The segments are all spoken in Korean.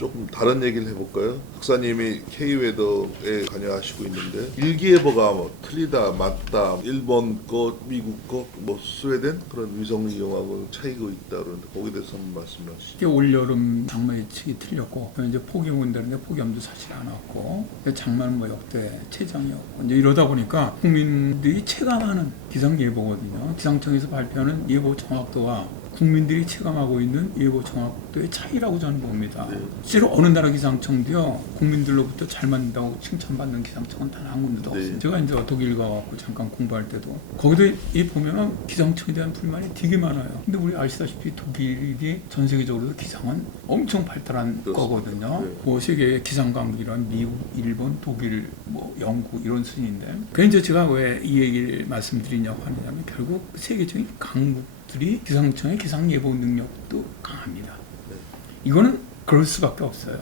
조금 다른 얘기를 해볼까요? 박사님이 K웨더에 관여하시고 있는데 일기예보가 뭐 틀리다, 맞다, 일본 거, 미국 거, 뭐 스웨덴 그런 위성 이용하고 차이가 있다 그러는데 거기에 대해서 한번 말씀하시죠. 이게 올여름 장마 예측이 틀렸고 이제 폭염 온다는데 폭염도 사실 안 왔고 장마는 뭐 역대 최장이었고 이제 이러다 보니까 국민들이 체감하는 기상 예보거든요. 기상청에서 발표하는 예보 정확도와 국민들이 체감하고 있는 예보 정확도의 차이라고 저는 봅니다. 네. 실제로 어느 나라 기상청도요 국민들로부터 잘 맞는다고 칭찬받는 기상청은 단 한 군데도 네. 없어요. 제가 이제 독일 가고 잠깐 공부할 때도 거기도 이 보면은 기상청에 대한 불만이 되게 많아요. 근데 우리 아시다시피 독일이 전 세계적으로 기상은 엄청 발달한 그렇습니다. 거거든요. 네. 뭐 세계 기상 강국이란 미국, 일본, 독일, 뭐 영국 이런 순인데. 그래서 제가 왜 이 얘기를 말씀드리냐고 하느냐면 결국 세계적인 강국들이 기상청의 기상 예보 능력도 강합니다. 네. 이거는 그럴 수밖에 없어요.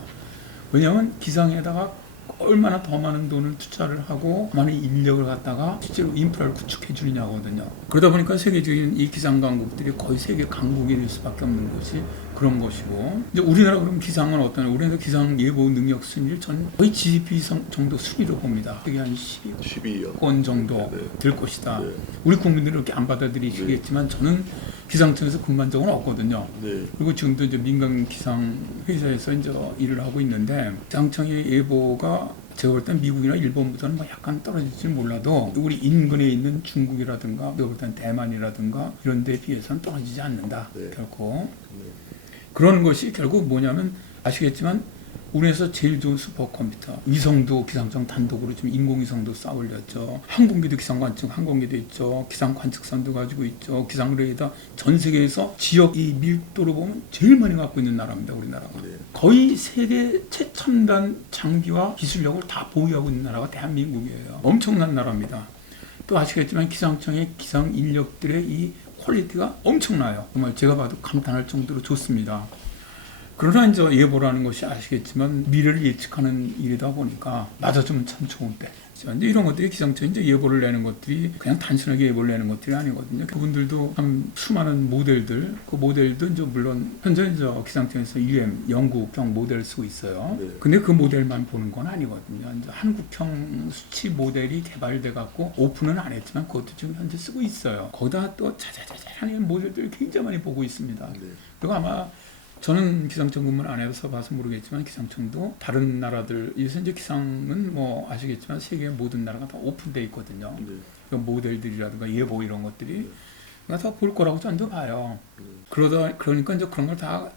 왜냐하면 기상에다가 얼마나 더 많은 돈을 투자를 하고 많은 인력을 갖다가 실제로 인프라를 구축해 주느냐거든요. 그러다 보니까 세계적인 이 기상 강국들이 거의 세계 강국이 될 수밖에 없는 것이 그런 것이고, 이제 우리나라 그럼 기상은 어떠냐? 우리나라 기상 예보 능력 순위를 전 거의 GDP 정도 순위로 봅니다. 그게 한 12권 정도 네. 될 것이다. 네. 우리 국민들은 이렇게 안 받아들이시겠지만 저는 기상청에서 근무한 적은 없거든요. 네. 그리고 지금도 이제 민간 기상 회사에서 이제 일을 하고 있는데 기상청의 예보가 제가 볼 땐 미국이나 일본보다는 뭐 약간 떨어질지 몰라도 우리 인근에 있는 중국이라든가 내가 볼 땐 대만이라든가 이런 데에 비해서는 떨어지지 않는다. 네. 결코. 네. 그런 것이 결국 뭐냐면 아시겠지만 우리나라에서 제일 좋은 슈퍼컴퓨터 위성도 기상청 단독으로 지금 인공위성도 쌓아 올렸죠. 항공기도 기상관측 항공기도 있죠. 기상관측선도 가지고 있죠. 기상레이더 전 세계에서 지역 이 밀도로 보면 제일 많이 갖고 있는 나라입니다. 우리나라가. 네. 거의 세계 최첨단 장비와 기술력을 다 보유하고 있는 나라가 대한민국이에요. 엄청난 나라입니다. 또 아시겠지만 기상청의 기상 인력들의 이 퀄리티가 엄청나요. 정말 제가 봐도 감탄할 정도로 좋습니다. 그러나 이제 예보라는 것이 아시겠지만 미래를 예측하는 일이다 보니까 맞아주면 참 좋은데 이제 이런 것들이 기상청이 이제 예보를 내는 것들이 그냥 단순하게 예보를 내는 것들이 아니거든요. 그분들도 참 수많은 모델들, 그 모델도 이제 물론 현재 이제 기상청에서 영국형 모델을 쓰고 있어요. 네. 근데 그 모델만 보는 건 아니거든요. 이제 한국형 수치 모델이 개발돼 갖고 오픈은 안 했지만 그것도 지금 현재 쓰고 있어요. 거기다 또 자자자자하는 모델들을 굉장히 많이 보고 있습니다. 네. 그리고 아마 저는 기상청 근무를 안 해서 봐서 모르겠지만 기상청도 다른 나라들 요새 이제 기상은 뭐 아시겠지만 세계 모든 나라가 다 오픈돼 있거든요. 네. 그 모델들이라든가 예보 이런 것들이 네. 다 볼 거라고 저는 봐요. 그러니까 이제 그런 걸 다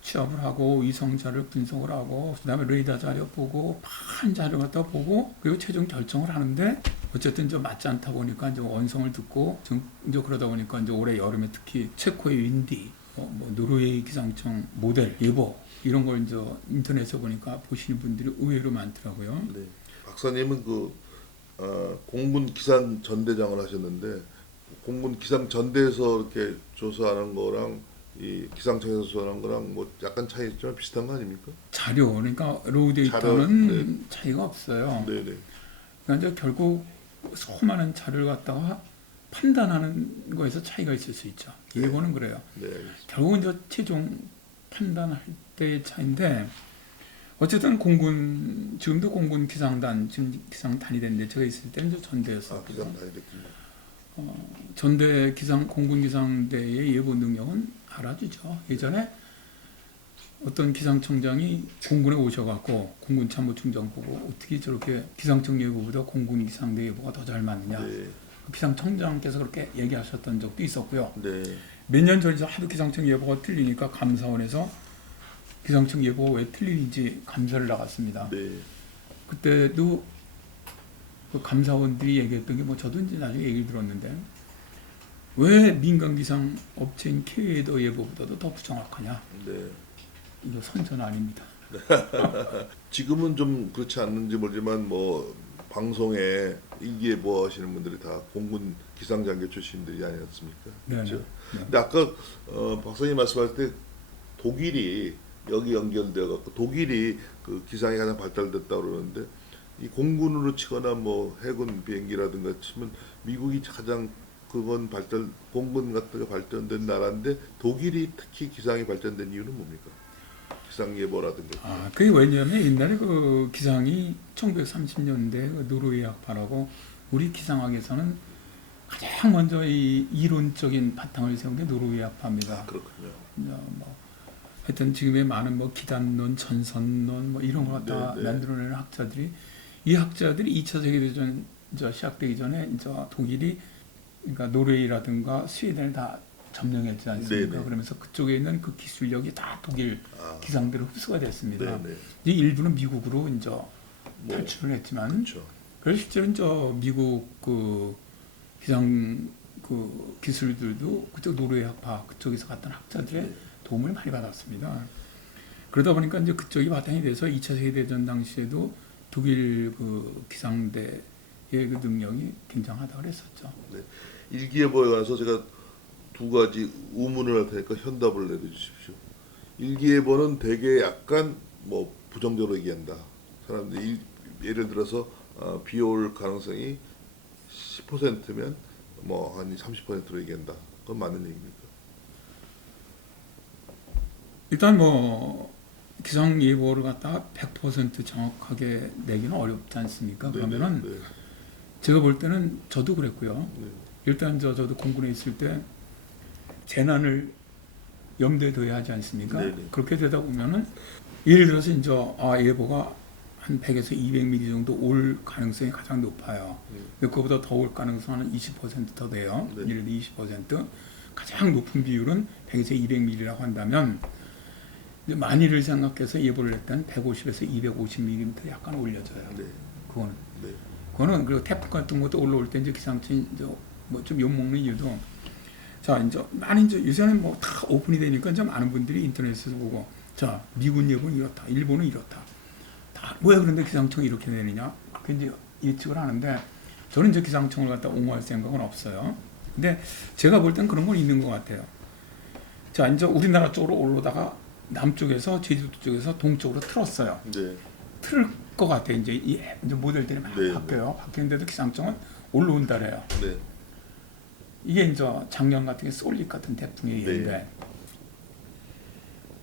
취합을 하고 위성 자료를 분석을 하고 그다음에 레이더 자료 보고 많은 자료 갖다 보고 그리고 최종 결정을 하는데 어쨌든 이제 맞지 않다 보니까 이제 원성을 듣고 이제 그러다 보니까 이제 올해 여름에 특히 체코의 윈디 뭐 노르웨이 기상청 모델 예보 이런 걸 이제 인터넷에 보니까 보시는 분들이 의외로 많더라고요. 네. 박사님은 공군 기상 전대장을 하셨는데 공군 기상 전대에서 이렇게 조사하는 거랑 이 기상청에서 조사하는 거랑 뭐 약간 차이 있지만 비슷한 거 아닙니까? 자료 그러니까 로우 데이터는 자료, 네. 차이가 없어요. 네네. 그러니까 이제 결국 수많은 자료를 갖다가 판단하는 거에서 차이가 있을 수 있죠. 네. 예보는 그래요. 네. 알겠습니다. 결국 이제 최종 판단할 때의 차인데 어쨌든 공군 지금도 공군 기상단 지금 기상단이 됐는데 제가 있을 때는 이제 전대였었고 기상 다이 됐군요. 전대 공군 기상대의 예보 능력은 알아주죠. 예전에 어떤 기상청장이 공군에 오셔갖고 공군 참모총장 보고 어떻게 저렇게 기상청 예보보다 공군 기상대 예보가 더 잘 맞느냐. 네. 기상청장께서 그렇게 얘기하셨던 적도 있었고요. 네. 몇 년 전에 하도 기상청 예보가 틀리니까 감사원에서 기상청 예보가 왜 틀리는지 감사를 나갔습니다. 네. 그때도 그 감사원들이 얘기했던 게 뭐 저도 이제 나중에 얘기를 들었는데 왜 민간 기상 업체인 K웨더 예보보다도 더 부정확하냐? 네. 이거 선전 아닙니다. 지금은 좀 그렇지 않는지 모르지만 뭐 방송에 일기예보 하시는 분들이 다 공군 기상장교 출신들이 아니었습니까? 네. 그렇죠? 네. 근데 아까 박사님 말씀할 때 독일이 여기 연결되어 갖고 독일이 그 기상이 가장 발달됐다 그러는데 이 공군으로 치거나 뭐 해군 비행기라든가 치면 미국이 가장 그건 공군 같은 게 발전된 나라인데 독일이 특히 기상이 발전된 이유는 뭡니까? 기상 예보라든가. 아, 그게 왜냐하면 옛날에 그 기상이 1930년대 그 노르웨이 학파라고 우리 기상학에서는 가장 먼저 이 이론적인 바탕을 세운 게 노르웨이 학파입니다. 그렇군요. 뭐 하여튼 지금의 많은 뭐 기단론, 전선론 뭐 이런 걸 다 네, 네. 만들어내는 학자들이 이 학자들이 2차 세계대전 시작되기 전에 이제 독일이 그러니까 노르웨이라든가 스웨덴을 다 점령했지 않습니까? 네, 네. 그러면서 그쪽에 있는 그 기술력이 다 독일 아, 기상대로 흡수가 됐습니다. 네, 네. 이 일부는 미국으로 이제 뭐, 탈출을 했지만, 그렇죠. 그래서 실제로 저 미국 그 기상 그 기술들도 그쪽 노르웨이 학파 그쪽에서 갔던 학자들의 네. 도움을 많이 받았습니다. 그러다 보니까 이제 그쪽이 바탕이 돼서 2차 세계대전 당시에도 독일 그 기상대의 그 능력이 굉장하다 그랬었죠. 네. 일기예보에 관해서 제가 두 가지 우문을 할 테니까 현답을 내려주십시오. 일기예보는 대개 약간 뭐 부정적으로 얘기한다. 사람들이 예를 들어서 비올 가능성이 10%면 뭐 한 30%로 얘기한다. 그건 맞는 얘기입니까? 일단 뭐 기상 예보를 갖다가 100% 정확하게 내기는 어렵지 않습니까? 네, 그러면은 네, 제가 볼 때는 저도 그랬고요. 네. 일단 저도 공군에 있을 때 재난을 염두에 둬야 하지 않습니까? 네, 네. 그렇게 되다 보면은 예를 들어서 이제 예보가 한 100에서 200mm 정도 올 가능성이 가장 높아요. 그거보다 더 올 가능성은 20%더 돼요. 네. 예를 들어 20%. 가장 높은 비율은 100에서 200mm라고 한다면 이제 만일을 생각해서 예보를 했다면 150에서 250mm 약간 올려져요. 네. 그거는. 네. 그거는 그리고 태풍 같은 것도 올라올 때 이제 기상청이 이제 뭐 좀 욕먹는 이유도 자 이제 많이 이제 요새는 뭐 다 오픈이 되니까 좀 많은 분들이 인터넷에서 보고 자 미군 예보는 이렇다, 일본은 이렇다. 다 왜 그런데 기상청이 이렇게 되느냐? 그렇게 이제 예측을 하는데 저는 이제 기상청을 갖다 옹호할 생각은 없어요. 근데 제가 볼 땐 그런 건 있는 것 같아요. 자 이제 우리나라 쪽으로 올라다가 남쪽에서 제주도 쪽에서 동쪽으로 틀었어요. 네. 틀 것 같아 이제 이제 모델들이 막 네, 바뀌어요. 바뀌는데도 기상청은 올라온다래요. 네. 이게 이제 작년 같은 게 솔릭 같은 태풍의 네. 예인데.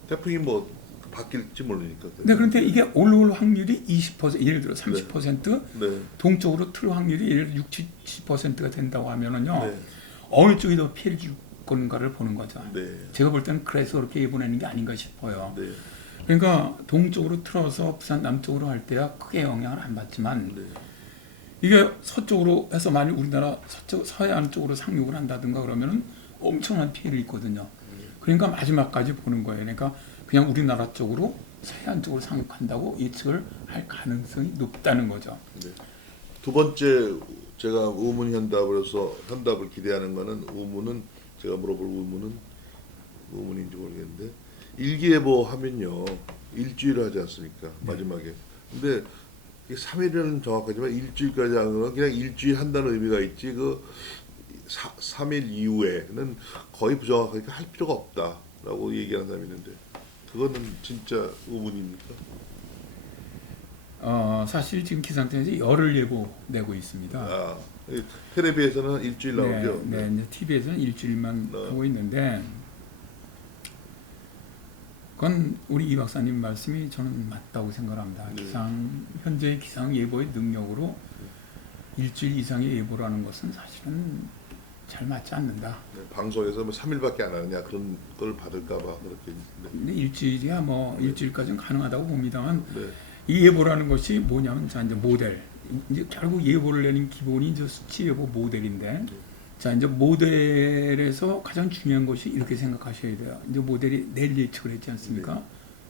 태풍이 뭐 바뀔지 모르니까. 근데 그런데 이게 올라올 확률이 20% 예를 들어 30% 네. 동쪽으로 틀 확률이 예를 들어 60, 70%가 된다고 하면은요. 네. 어느 쪽이 더 피해를 줄 건가를 보는 거죠. 네. 제가 볼 때는 그래서 그렇게 예보내는 게 아닌가 싶어요. 네. 그러니까 동쪽으로 틀어서 부산 남쪽으로 할 때야 크게 영향을 안 받지만 네. 이게 서쪽으로 해서 만약 우리나라 서해안 쪽으로 상륙을 한다든가 그러면은 엄청난 피해를 입거든요. 그러니까 마지막까지 보는 거예요. 그러니까 그냥 우리나라 쪽으로 서해안 쪽으로 상륙한다고 예측을 할 가능성이 높다는 거죠. 네. 두 번째 제가 우문 현답을 해서 현답을 기대하는 거는 우문은 제가 물어볼 우문인지 모르겠는데 일기예보 하면요 일주일을 하지 않습니까? 마지막에. 근데 3일은 정확하지만 일주일까지 하는 건 그냥 일주일 한다는 의미가 있지 그 3일 이후에는 거의 부정확하게 할 필요가 없다라고 얘기하는 사람이 있는데 그거는 진짜 우문입니까? 사실 지금 기상청에서 열흘 예보 내고 있습니다. 아, 텔레비에서는 일주일 나오죠. 네, 이제 TV에서는 일주일만 네. 하고 있는데 그건 우리 이 박사님 말씀이 저는 맞다고 생각합니다. 네. 현재의 기상 예보의 능력으로 일주일 이상의 예보라는 것은 사실은 잘 맞지 않는다. 네, 방송에서 뭐 3일밖에 안 하느냐 그런 걸 받을까봐 그렇게. 네. 근데 일주일이야 뭐 일주일까지는 가능하다고 봅니다만 네. 이 예보라는 것이 뭐냐면 자 이제 모델 이제 결국 예보를 내는 기본이 이제 수치 예보 모델인데 자 이제 모델에서 가장 중요한 것이 이렇게 생각하셔야 돼요. 이제 모델이 내일 예측을 했지 않습니까?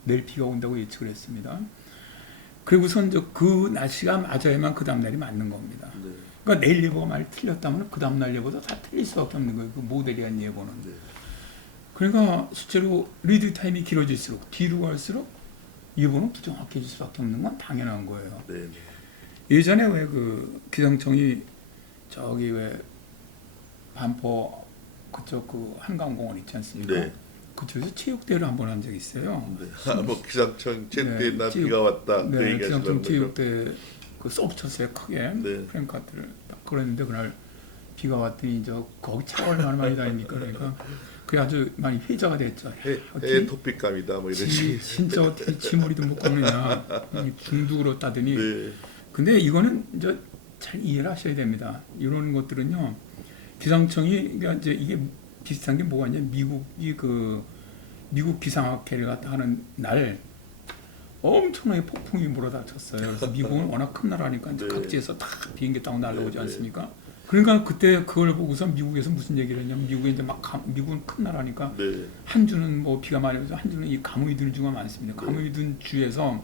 내일 비가 온다고 예측을 했습니다. 그리고선 이제 그 날씨가 맞아야만 그 다음 날이 맞는 겁니다. 네. 그러니까 내일 예보가 많이 틀렸다면 그 다음 날 예보도 다 틀릴 수밖에 없는 거예요. 그 모델에 대한 예보는. 네. 그러니까 실제로 리드 타임이 길어질수록 뒤로 갈수록 예보는 부정확해질 수밖에 없는 건 당연한 거예요. 네. 예전에 왜 그 기상청이 저기 왜 반포 그쪽 그 한강공원 있지 않습니까? 네. 그쪽에서 체육대회를 한 번 한 적이 있어요. 네. 뭐 기상청 체육대회 나 체육- 비가 왔다 그 네, 얘기하시는 기상청 거죠. 체육대회 그 서브 쳤어요 크게 네. 프랭카드를 딱 그랬는데 그날 비가 왔더니 저 거기 차 얼마나 많이 다닙니까? 그러니까 그게 아주 많이 회자가 됐죠. 해 토픽감이다 뭐 이런 식의. 진짜 어떻게 지머리도 못 꺾느냐 중독으로 따더니. 네. 근데 이거는 이제 잘 이해를 하셔야 됩니다. 이런 것들은요 기상청이 그러니까 이제 이게 비슷한 게 뭐가 있냐 미국이 미국 기상학회를 하는 날 엄청나게 폭풍이 몰아닥쳤어요. 그래서 미국은 워낙 큰 나라니까 이제 네. 각지에서 다 비행기 타고 날라오지 네, 않습니까? 그러니까 그때 그걸 보고서 미국에서 무슨 얘기를 했냐면 미국에 이제 미국은 큰 나라니까 네. 한 주는 뭐 비가 많이 오서 한 주는 이 가뭄이 든 주가 많습니다. 가뭄이 든 주에서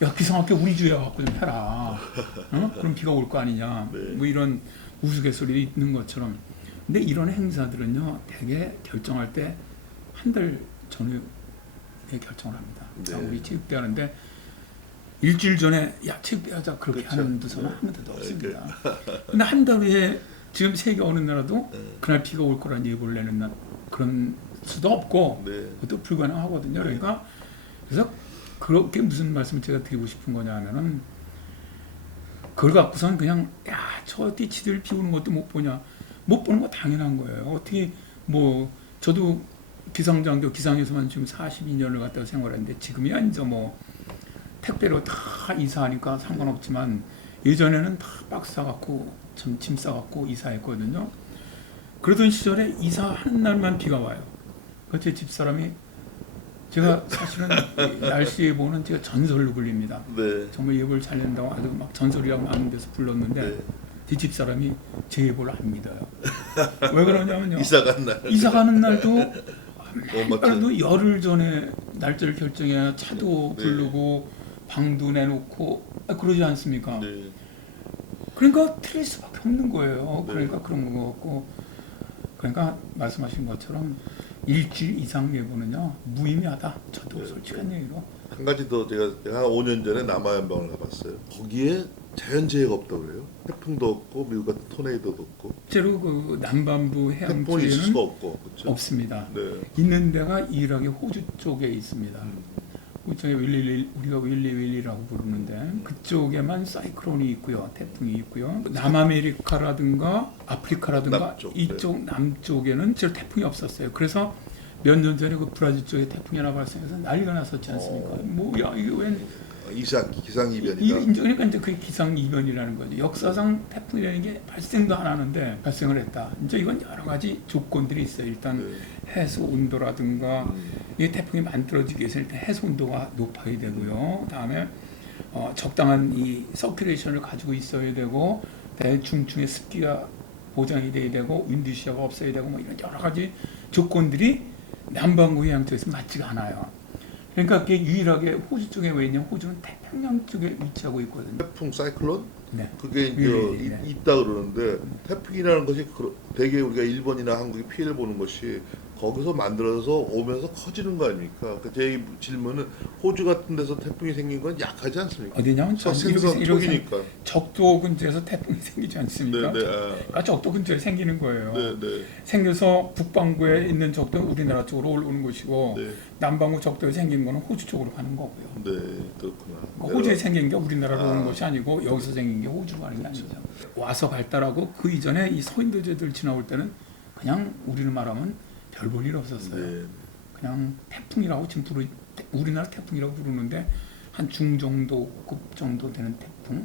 야 기상학회 우리 주에 갖고 좀 해라. 어? 그럼 비가 올 거 아니냐. 네. 뭐 이런 우스갯소리 있는 것처럼. 근데 이런 행사들은요 대개 결정할 때 한 달 전에 결정을 합니다. 네. 자, 우리 체육대회하는데 일주일 전에 야 체육대회하자 그렇게 그렇죠. 하는 데서는 네. 한 번도 없습니다. 근데 한 달 후에 지금 세계 어느 나라도 그날 비가 올 거란 예보를 내는 그런 수도 없고 네. 그것도 불가능하거든요. 그러니까 그래서 그렇게 무슨 말씀을 제가 드리고 싶은 거냐면은 그걸 갖고선 그냥 야 저 띠치들 비 오는 것도 못 보냐 못 보는 거 당연한 거예요. 어떻게 뭐 저도 기상장교 기상에서만 지금 42년을 갖다 생활했는데 지금이야 이제 뭐 택배로 다 이사하니까 상관없지만 예전에는 다 박스 사갖고 참 짐 싸갖고 이사했거든요. 그러던 시절에 이사하는 날만 비가 와요. 그 제 집사람이 제가 사실은 날씨 예보는 제가 전설로 불립니다. 네. 정말 예보를 잘 낸다고 아주 막 전설이라고 많은 데서 불렀는데 네. 제 집사람이 제 예보를 안 믿어요. 왜 그러냐면요. 이사 간 날. 이사 가는 날도 맞죠. 그래도 열흘 전에 날짜를 결정해야 차도 네. 부르고 방도 내놓고 그러지 않습니까? 네. 그러니까 틀릴 수밖에 없는 거예요. 네. 그러니까 그런 거 같고 그러니까 말씀하신 것처럼 일주일 이상 예보는요 무의미하다. 저도 네. 솔직한 얘기로 한 가지 더 제가 한 5년 전에 남아연방을 가봤어요. 거기에 자연재해가 없다고 그래요. 태풍도 없고 미국 같은 토네이도도 없고 실제로 그 남반부 태풍이 있을 해안 수가 쪽에는 없고 그렇죠. 없습니다. 네. 있는 데가 유일하게 호주 쪽에 있습니다. 음. 호주 쪽에 우리가 윌리윌리라고 부르는데 그쪽에만 사이클론이 있고요, 태풍이 있고요. 남아메리카라든가 아프리카라든가 남쪽, 이쪽 남쪽에는 실 태풍이 없었어요. 그래서 몇 년 전에 그 브라질 쪽에 태풍이 하나 발생해서 난리가 났었지 않습니까? 뭐야 이게 웬 기상이변이다. 그러니까 이제 그게 기상이변이라는 거죠. 역사상 태풍이라는 게 발생도 안 하는데 발생을 했다. 이제 이건 여러 가지 조건들이 있어요. 일단 네. 해수 온도라든가 이 태풍이 만들어지기 위해서 일단 해수 온도가 높아야 되고요. 그다음에 적당한 이 서큘레이션을 가지고 있어야 되고 대중층의 습기가 보장이 돼야 되고 윈드시어가 없어야 되고 뭐 이런 여러 가지 조건들이 남반구 해양 쪽에서 맞지가 않아요. 그러니까 그게 유일하게 호주 쪽에 왜 있냐면 호주는 태평양 쪽에 위치하고 있거든요. 태풍 사이클론 네. 그게 이제 네. 있다 그러는데 태풍이라는 것이 대개 우리가 일본이나 한국이 피해를 보는 것이 거기서 만들어서 오면서 커지는 거 아닙니까? 그러니까 제 질문은 호주 같은 데서 태풍이 생긴 건 약하지 않습니까? 어디냐면 생선 톡이니까. 적도 근처에서 태풍이 생기지 않습니까? 네, 네. 그러니까 적도 근처에 생기는 거예요. 네, 네. 생겨서 북반구에 있는 적도는 우리나라 쪽으로 올라오는 것이고 네. 남반구 적도에 생긴 거는 호주 쪽으로 가는 거고요. 네, 그렇구나. 그러니까 호주에 생긴 게 우리나라로 오는 아. 것이 아니고 여기서 생긴 게 호주로 가는 게 아니죠. 와서 발달하고 그 이전에 이 서인도제들 지나올 때는 그냥 우리를 말하면 별 볼 일 없었어요. 네. 그냥 태풍이라고 지금 우리나라 태풍이라고 부르는데 한 중정도급 정도 되는 태풍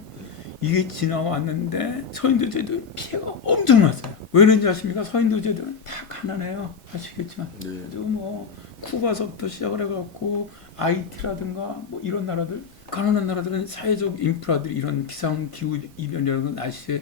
이게 지나왔는데 서인도제들 피해가 엄청났어요. 왜 그런지 아십니까? 서인도제들은 다 가난해요. 아시겠지만 네. 아주 뭐 쿠바서부터 시작을 해갖고 아이티라든가 뭐 이런 나라들 가난한 나라들은 사회적 인프라들이 이런 기상 기후 이변이라는 날씨에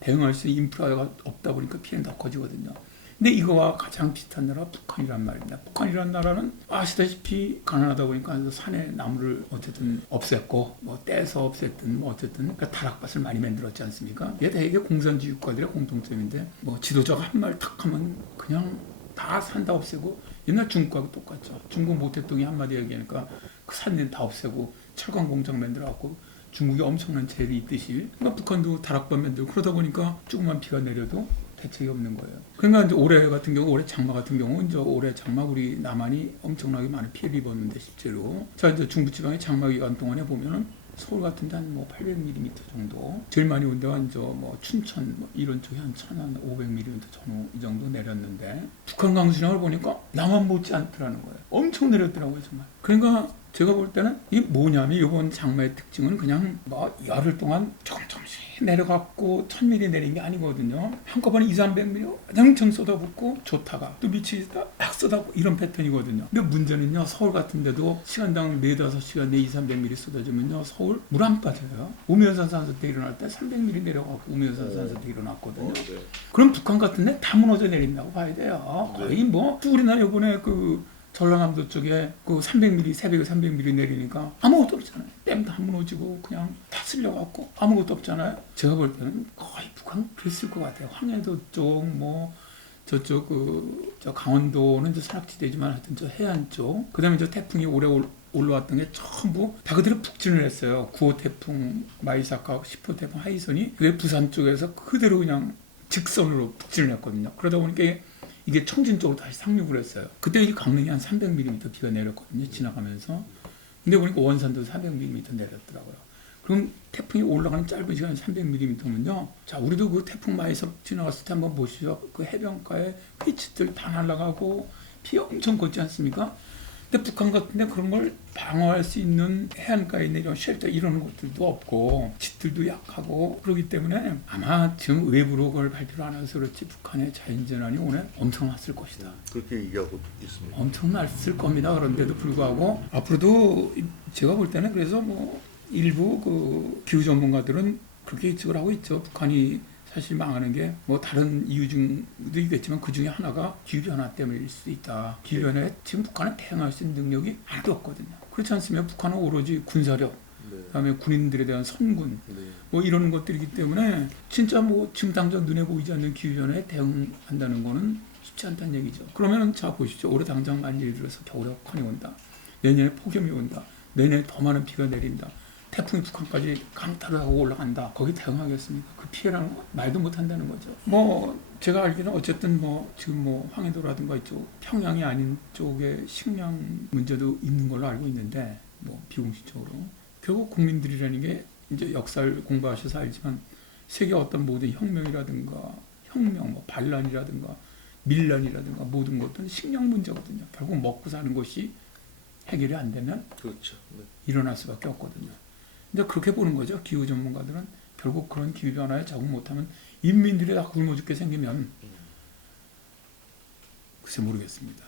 대응할 수 있는 인프라가 없다 보니까 피해는 더 커지거든요. 근데 이거와 가장 비슷한 나라가 북한이란 말입니다. 북한이란 나라는 아시다시피 가난하다 보니까 산에 나무를 어쨌든 없앴고 뭐 떼서 없앴든 뭐 어쨌든 그러니까 다락밭을 많이 만들었지 않습니까? 이게 되게 공산주의 국가들의 공통점인데 뭐 지도자가 한 말 탁 하면 그냥 다 산 다 없애고 옛날 중국하고 똑같죠. 중국 모택동이 한마디 얘기하니까 그 산들 다 없애고 철강 공장 만들어갖고 중국이 엄청난 재력이 있듯이 그러니까 북한도 다락밭 만들고 그러다 보니까 조금만 비가 내려도 대책이 없는 거예요. 그러니까 이제 올해 같은 경우, 올해 장마 같은 경우, 이제 올해 장마 우리 남한이 엄청나게 많은 피해를 입었는데 실제로 자 이제 중부지방의 장마 기간 동안에 보면은 서울 같은 데 한 뭐 800mm 정도. 제일 많이 온 데가 뭐 춘천 뭐 이런 쪽에 한 1,500mm 전후 이 정도 내렸는데 북한 강수량을 보니까 나만 못지 않더라는 거예요. 엄청 내렸더라고요, 정말. 그러니까 제가 볼 때는 이게 뭐냐면 이번 장마의 특징은 그냥 뭐 열흘 동안 조금씩 내려갔고 1000mm 내린 게 아니거든요. 한꺼번에 200~300mm 엄청 쏟아붓고 좋다가 또 미치다 막 쏟아붓고 이런 패턴이거든요. 근데 문제는요, 서울 같은 데도 시간당 4~5시간 내 200~300mm 쏟아지면요, 서울 물 안 빠져요. 우미연산 산사태 일어날 때 300mm 내려가고 우미연산 산사태 일어났거든요. 네. 그럼 북한 같은 데 다 무너져 내린다고 봐야 돼요. 네. 거의 뭐 우리나라 이번에 그 전라남도 쪽에 그 300mm, 새벽에 300mm 내리니까 아무것도 없잖아요. 댐도 안 무너지고 그냥 다 쓸려갖고 아무것도 없잖아요. 제가 볼 때는 거의 북한 그랬을 것 같아요. 황해도 쪽, 뭐 저쪽 저 강원도는 저 산악지대지만 하여튼 저 해안 쪽, 그다음에 저 태풍이 올해 올라왔던 게 전부 다 그대로 북진을 했어요. 9호 태풍 마이사카, 10호 태풍 하이선이 그게 부산 쪽에서 그대로 그냥 직선으로 북진을 했거든요. 그러다 보니까 이게 청진 쪽으로 다시 상륙을 했어요. 그때 이 강릉이 한 300mm 비가 내렸거든요, 지나가면서. 근데 보니까 원산도 300mm 내렸더라고요. 그럼 태풍이 올라가는 짧은 시간에 300mm면요. 자, 우리도 그 태풍 마이서 지나갔을 때 한번 보시죠. 그 해변가에 피치들 다 날아가고 비 엄청 걷지 않습니까? 근데 북한 같은데 그런 걸 방어할 수 있는 해안가에 내려 쉘터 이런 것들도 없고 집들도 약하고 그렇기 때문에 아마 지금 외부로 그걸 발표를 안 해서 그렇지 북한의 자연재난이 오늘 엄청났을 것이다. 그렇게 얘기하고 있습니다. 엄청났을 겁니다. 그런데도 불구하고 앞으로도 제가 볼 때는 그래서 뭐 일부 그 기후 전문가들은 그렇게 예측을 하고 있죠. 북한이 사실 망하는 게 뭐 다른 이유 중도 있겠지만 그 중에 하나가 기후변화 때문일 수도 있다. 기후변화에 지금 북한은 대응할 수 있는 능력이 하나도 없거든요. 그렇지 않습니까? 북한은 오로지 군사력, 네. 그다음에 군인들에 대한 선군, 네. 뭐 이런 것들이기 때문에 진짜 뭐 지금 당장 눈에 보이지 않는 기후변화에 대응한다는 거는 쉽지 않다는 얘기죠. 그러면은 자 보시죠. 올해 당장 예를 들어서 겨울에 혹한이 온다. 내년에 폭염이 온다. 내년에 더 많은 비가 내린다. 태풍이 북한까지 강타를 하고 올라간다. 거기 대응하겠습니까? 그 피해라는 거 말도 못 한다는 거죠. 뭐 제가 알기로는 어쨌든 뭐 지금 뭐 황해도라든가 이쪽 평양이 아닌 쪽에 식량 문제도 있는 걸로 알고 있는데 뭐 비공식적으로 결국 국민들이라는 게 이제 역사를 공부하셔서 알지만 세계 어떤 모든 혁명이라든가 혁명, 뭐 반란이라든가 밀란이라든가 모든 것들은 식량 문제거든요. 결국 먹고 사는 것이 해결이 안 되면 그렇죠. 네. 일어날 수밖에 없거든요. 근데 그렇게 보는 거죠. 기후 전문가들은 결국 그런 기후 변화에 적응 못하면 인민들이 다 굶어 죽게 생기면 글쎄 모르겠습니다.